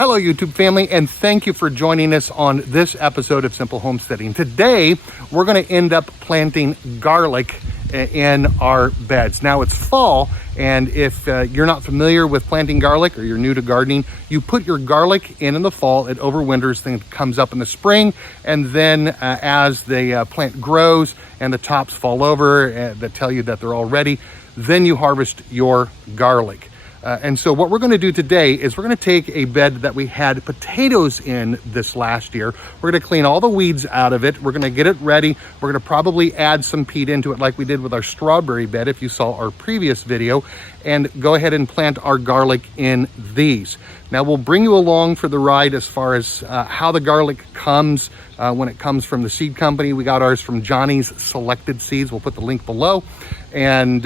Hello, YouTube family, and thank you for joining us on this episode of Simple Homesteading. Today, we're going to end up planting garlic in our beds. Now, it's fall, and if you're not familiar with planting garlic or you're new to gardening, you put your garlic in the fall, it overwinters, then it comes up in the spring, and then as the plant grows and the tops fall over that tell you that they're all ready, then you harvest your garlic. And so what we're going to do today is we're going to take a bed that we had potatoes in this last year. We're going to clean all the weeds out of it. We're going to get it ready. We're going to probably add some peat into it like we did with our strawberry bed if you saw our previous video, and go ahead and plant our garlic in these. Now we'll bring you along for the ride as far as how the garlic comes when it comes from the seed company. We got ours from Johnny's Selected Seeds. We'll put the link below. And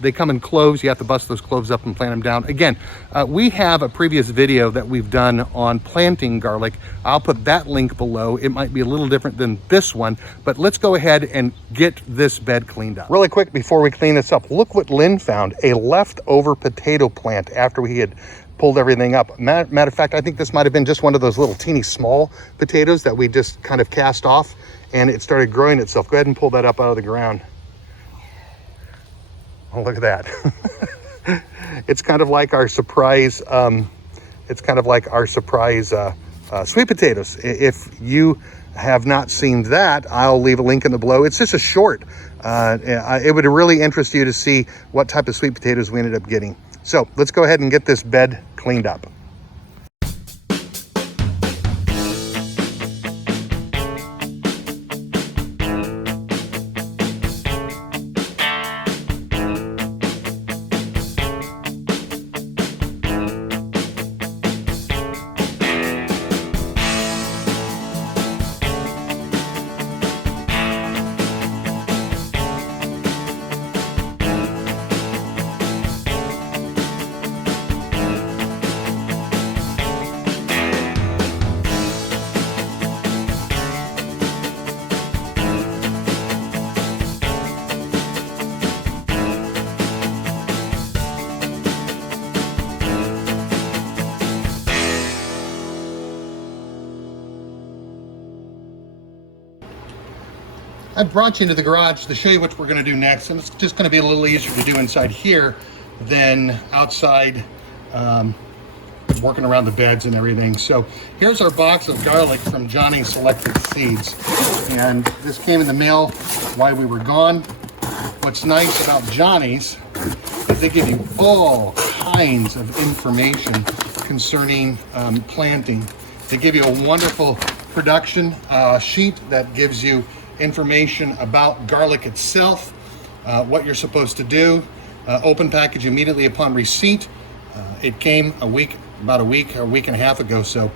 they come in cloves. You have to bust those cloves up and plant them down. Again, we have a previous video that we've done on planting garlic. I'll put that link below. It might be a little different than this one, but let's go ahead and get this bed cleaned up. Really quick before we clean this up, look what Lynn found, a leftover potato plant after we had pulled everything up. Matter of fact, I think this might have been just one of those little teeny small potatoes that we just kind of cast off, and it started growing itself. Go ahead and pull that up out of the ground. Oh, look at that. It's kind of like our surprise, sweet potatoes. If you have not seen that, I'll leave a link in the below. It's just a short. It would really interest you to see what type of sweet potatoes we ended up getting. So let's go ahead and get this bed cleaned up. I brought you into the garage to show you what we're going to do next, and it's just going to be a little easier to do inside here than outside, working around the beds and everything. So here's our box of garlic from Johnny's Selected Seeds, and this came in the mail while we were gone. What's nice about Johnny's is they give you all kinds of information concerning planting. They give you a wonderful production sheet that gives you information about garlic itself, what you're supposed to do. Open package immediately upon receipt. It came about a week and a half ago, so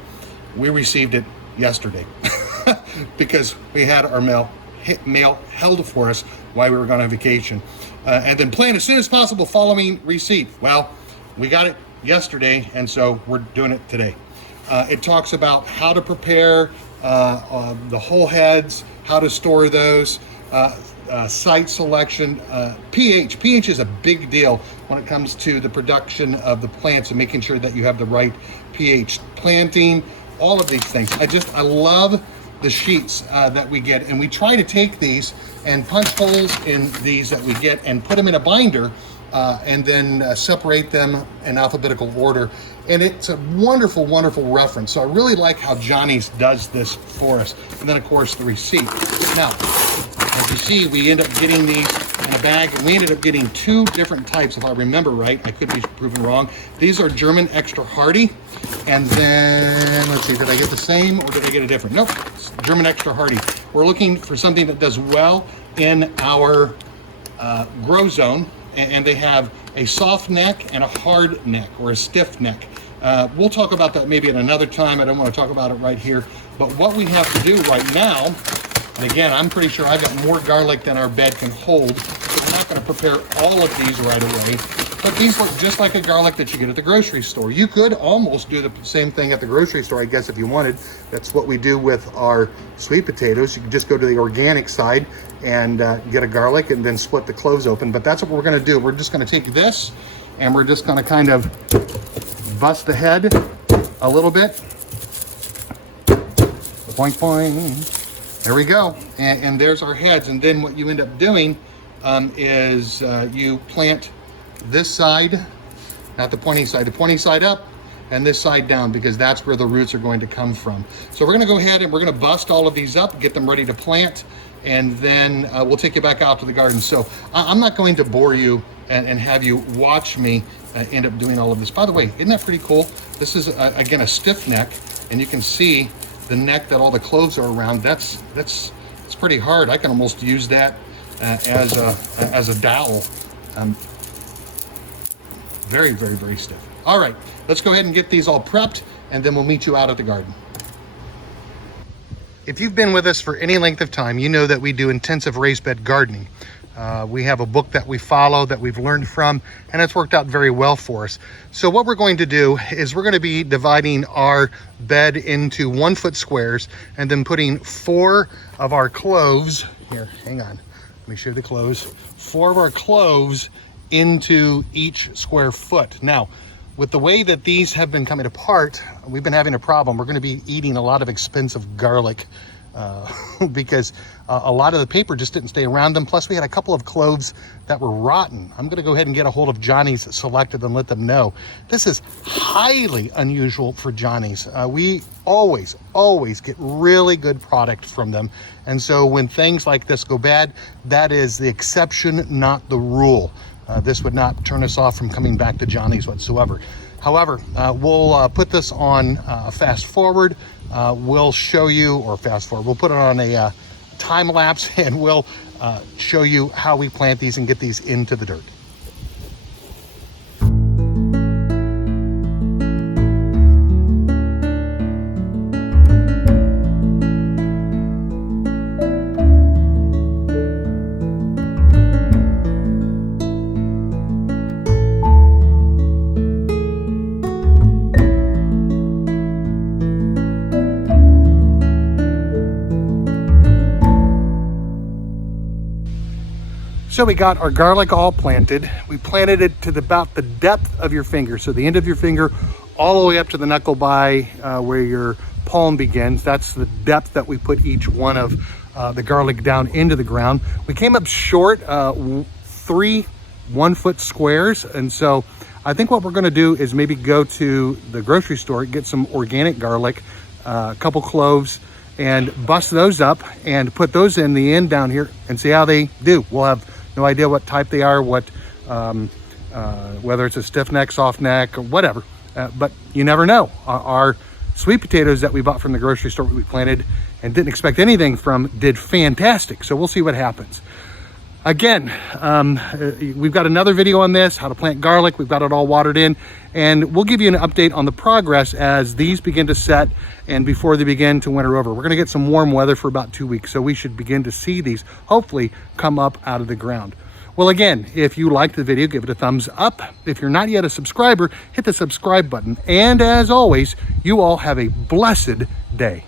we received it yesterday because we had our mail held for us while we were gone on vacation. And then plan as soon as possible following receipt. Well, we got it yesterday, and so we're doing it today. It talks about how to prepare the whole heads, how to store those, site selection, pH. pH is a big deal when it comes to the production of the plants and making sure that you have the right pH. Planting, all of these things. I love the sheets that we get, and we try to take these and punch holes in these that we get and put them in a binder and then separate them in alphabetical order. And it's a wonderful, wonderful reference. So I really like how Johnny's does this for us. And then, of course, the receipt. Now, as you see, we end up getting these in a bag, and we ended up getting two different types, if I remember right. I could be proven wrong. These are German Extra Hardy. And then, let's see, did I get the same or did I get a different? Nope, it's German Extra Hardy. We're looking for something that does well in our grow zone. And they have a soft neck and a hard neck, or a stiff neck. We'll talk about that maybe at another time. I don't want to talk about it right here. But what we have to do right now, and again, I'm pretty sure I've got more garlic than our bed can hold, so I'm not going to prepare all of these right away. But these look just like a garlic that you get at the grocery store. You could almost do the same thing at the grocery store, I guess, if you wanted. That's what we do with our sweet potatoes. You can just go to the organic side and get a garlic and then split the cloves open. But that's what we're going to do. We're just going to take this and we're just going to kind of bust the head a little bit. Boing, boing. There we go. And there's our heads. And then what you end up doing is you plant this side, not the pointing side up, and this side down, because that's where the roots are going to come from. So we're gonna go ahead and we're gonna bust all of these up, get them ready to plant, and then we'll take you back out to the garden. So I'm not going to bore you and have you watch me end up doing all of this. By the way, isn't that pretty cool? This is, again, a stiff neck, and you can see the neck that all the cloves are around. That's pretty hard. I can almost use that as a dowel. Very, very, very stiff. All right, let's go ahead and get these all prepped, and then we'll meet you out at the garden. If you've been with us for any length of time, you know that we do intensive raised bed gardening. We have a book that we follow, that we've learned from, and it's worked out very well for us. So what we're going to do is we're going to be dividing our bed into 1 foot squares, and then putting 4 of our cloves, here, hang on, let me show you the cloves, 4 of our cloves into each square foot. Now, with the way that these have been coming apart, we've been having a problem. We're going to be eating a lot of expensive garlic because a lot of the paper just didn't stay around them. Plus, we had a couple of cloves that were rotten. I'm going to go ahead and get a hold of Johnny's Selected and let them know. This is highly unusual for Johnny's. We always get really good product from them. And so when things like this go bad, that is the exception, not the rule. This would not turn us off from coming back to Johnny's whatsoever. However, we'll put this on fast forward. We'll show you, or fast forward, we'll put it on a time lapse, and we'll show you how we plant these and get these into the dirt. So we got our garlic all planted. We planted it to about the depth of your finger. So the end of your finger all the way up to the knuckle by where your palm begins. That's the depth that we put each one of the garlic down into the ground. We came up short 3 1 foot squares. And so I think what we're gonna do is maybe go to the grocery store, get some organic garlic, a couple cloves, and bust those up and put those in the end down here and see how they do. We'll have no idea what type they are, what whether it's a stiff neck, soft neck, or whatever. But you never know. Our sweet potatoes that we bought from the grocery store we planted and didn't expect anything from did fantastic. So we'll see what happens. Again, we've got another video on this, how to plant garlic. We've got it all watered in, and we'll give you an update on the progress as these begin to set and before they begin to winter over. We're gonna get some warm weather for about 2 weeks, so we should begin to see these hopefully come up out of the ground. Well, again, if you liked the video, give it a thumbs up. If you're not yet a subscriber, hit the subscribe button. And as always, you all have a blessed day.